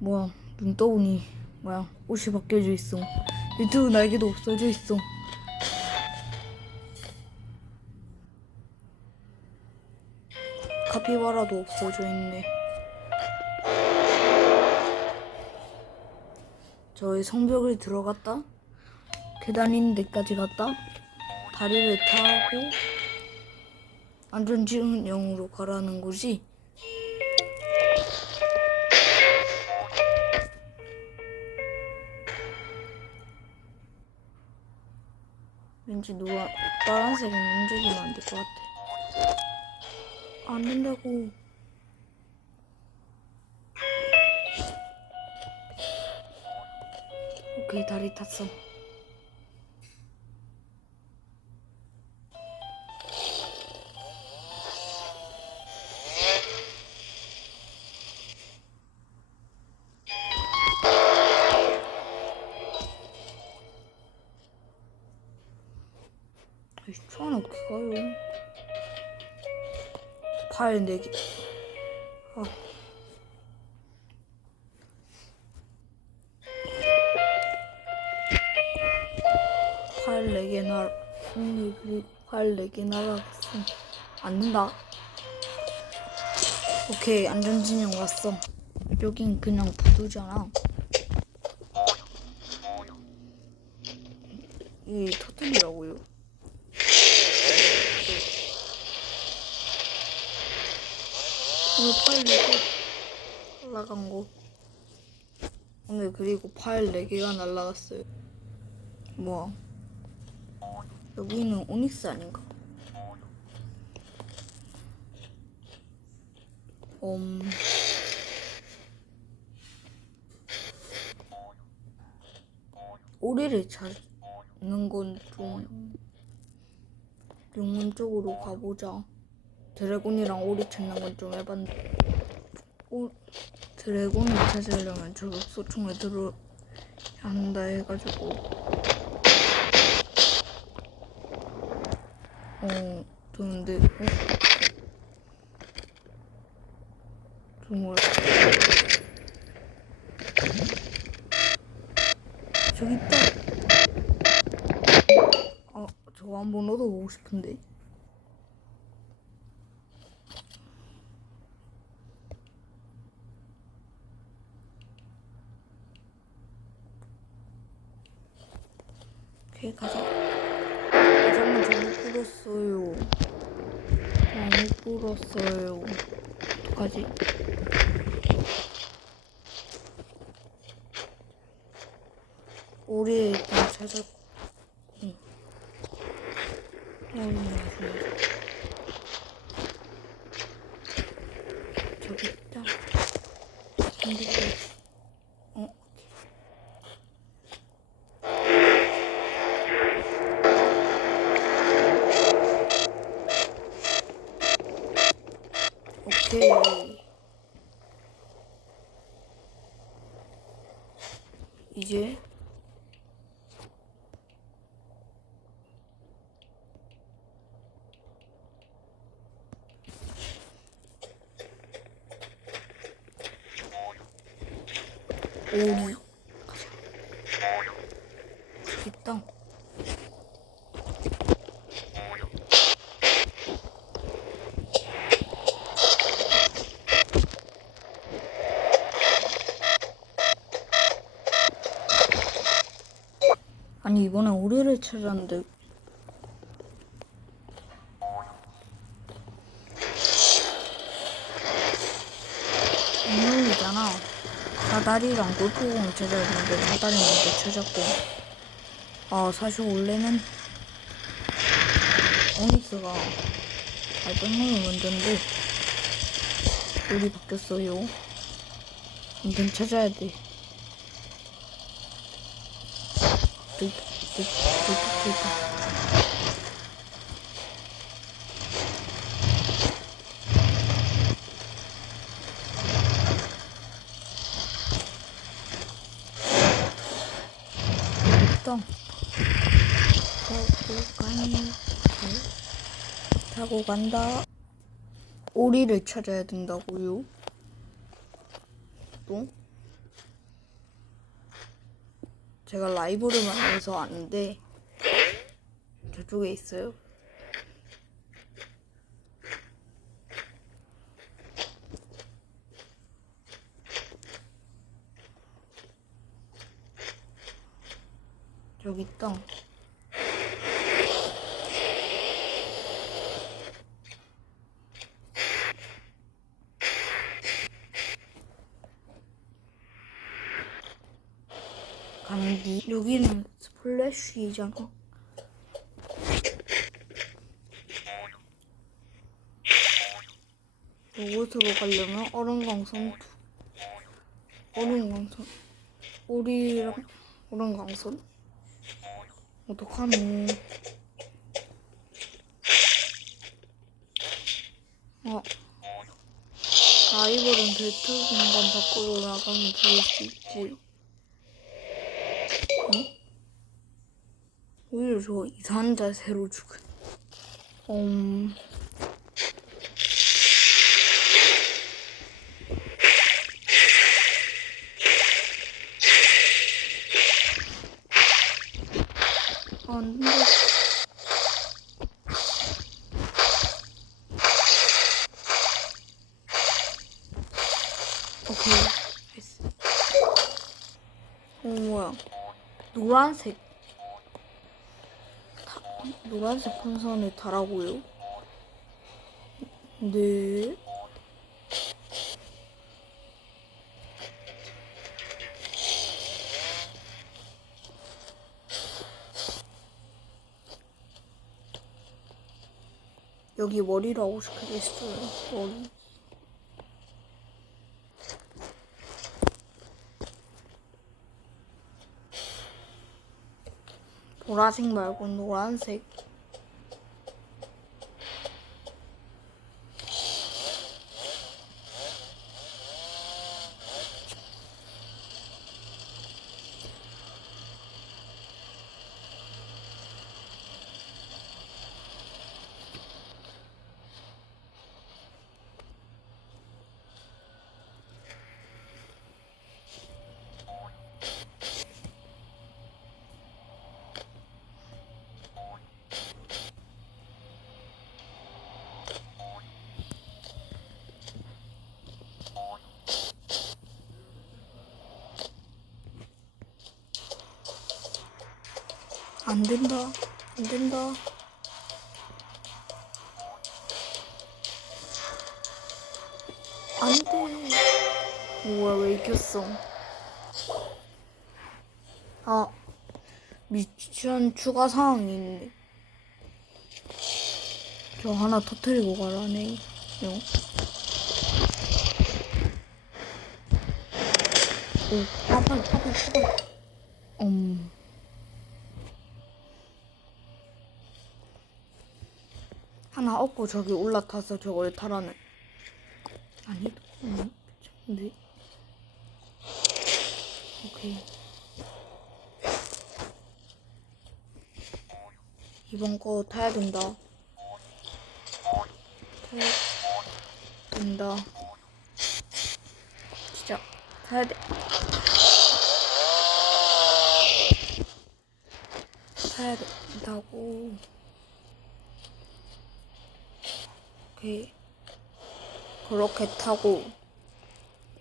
뭐야 눈 떠보니 뭐야 옷이 바뀌어져 있어. 유튜브 날개도 없어져 있어. 카피바라도 없어져 있네. 저의 성벽을 들어갔다? 계단 있는 데까지 갔다? 다리를 타고 안전지원용으로 가라는 거지 왠지 누가 파란색은 움직이면 안 될 것 같아. 안 된다고. 오케이, 다리 탔어. 팔네 개. 아. 팔네 개 날, 언니 그리고 팔네 개 날아갔어. 안 된다. 오케이 안전진영 왔어. 여긴 그냥 부두잖아. 이 터뜨리라고요. 오늘 파일 4개 날라간 거. 오늘 그리고 파일 4개가 날라갔어요. 뭐야? 여기는 오닉스 아닌가? 음. 오리를 찾는 건좀 영문 쪽으로 가보자. 드래곤이랑 오리 찾는 건 좀 해봤는데 오, 드래곤을 찾으려면 저격 소총을 들어야 한다 해가지고. 어 되는데 어? 저 뭐야 저기 있다. 아 저거 한번 얻어보고 싶은데 오케이 가자 잠깐만 잘못 불었어요. 잘못 불었어요. 어떡하지? 우리 일단 찾아 응. 어이 무슨 저기 있다. 근데 오케이. 이제 오리 있다. 아니 이번에 오리를 찾았는데. 인물이잖아. 사다리랑 골프공을 찾아야 되는데 사다리 먼저 찾았고. 아 사실 원래는 오닉스가 발전문을 먼저인데 우리 바뀌었어요. 아무튼 찾아야 돼 일단 타고 간다. 타고 간다 오리를 찾아야 된다고요? 또 제가 라이브를 만나서 아는데 저쪽에 있어요. 저기 있 감기. 여기는 스플래시잖아. 요곳으로 가려면 얼음강 선 두- 얼음강 선. 오리랑 얼음강 선? 어떡하노 어. 라이벌은 벨트 공간 밖으로 나가면 죽을 수 있지. 어? 오히려 저 이상한 자세로 죽은 음... 안 돼. 오케이. 됐어. 어, 뭐야. 노란색. 타, 노란색 풍선을 달라고요? 네. 여기 머리라고 적혀있어요. 머리. 보라색 말고 노란색. 안 된다. 안 된다. 안 돼. 뭐야, 왜 이겼어? 아, 미션 추가 사항이 있네. 저 하나 터트리고 가라네. 요. 오, 빠발, 빠발, 빠발. 음. 하나 얻고 저기 올라타서 저걸 타라는. 아니, 음, 근데. 오케이. 이번 거 타야 된다. 타야 된다. 진짜 타야 돼. 타야 된다고. 오케이. 그렇게 타고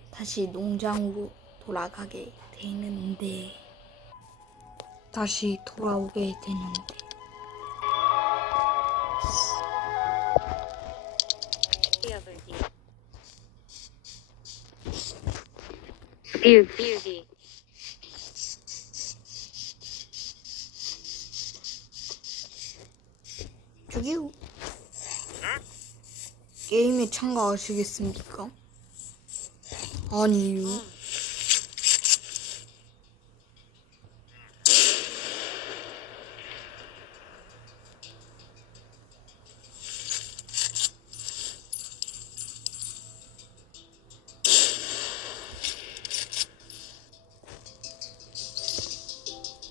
다시 농장으로 돌아가게 되는데 다시 돌아오게 되는데 Beauty. 저기요 게임에 참가하시겠습니까? 아니요